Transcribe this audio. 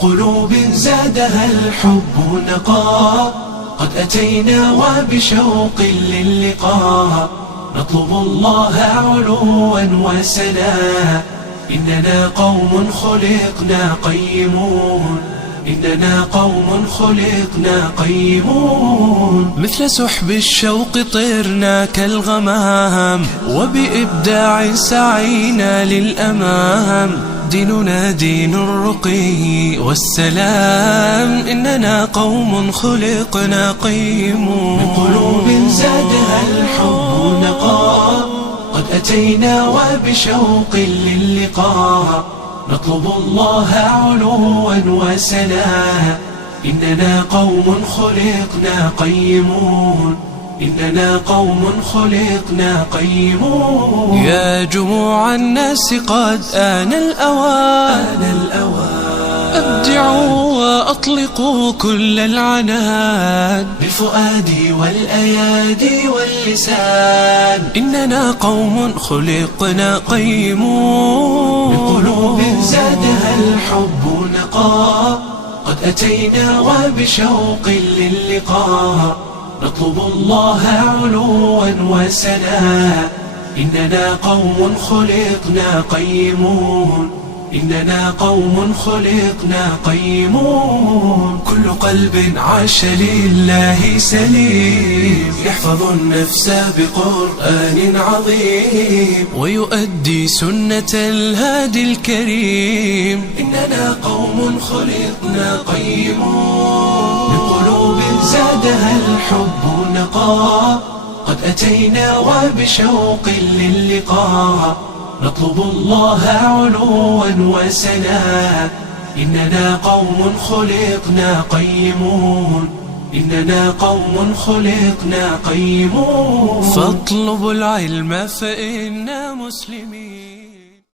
قلوب زادها الحب نقاء، قد أتينا وبشوق للقاء، نطلب الله علوا وسنا. إننا قوم خلقنا قيمون، إننا قوم خلقنا قيمون. مثل سحب الشوق طرنا كالغمام، وبإبداع سعينا للأمام. ديننا دين الرقي والسلام، إننا قوم خلقنا قيمون. من قلوب زادها الحب نقاء، قد أتينا وبشوق للقاء، نطلب الله علوا وسنا. إننا قوم خلقنا قيمون، إننا قوم خلقنا قيمون. يا جموع الناس قد آن الأوان، أبدعوا وأطلقوا كل العنان، بالفؤاد والأيادي واللسان. إننا قوم خلقنا قيمون. بقلوب زادها الحب نقاء، قد أتينا وبشوق للقاء، نطلب الله علوا وسنا. إننا قوم خلقنا قيمون، إننا قوم خلقنا قيمون. كل قلب عاش لله سليم، يحفظ النفس بقرآن عظيم، ويؤدي سنة الهادي الكريم. إننا قوم خلقنا قيمون. من قلوب زادها الحب نقاء، قد أتينا وبشوق للقاء، نطلب الله علوا وسنا. إننا قوم خلقنا قيمون، إننا قوم خلقنا قيمون. فاطلبوا العلم فإنا مسلمين.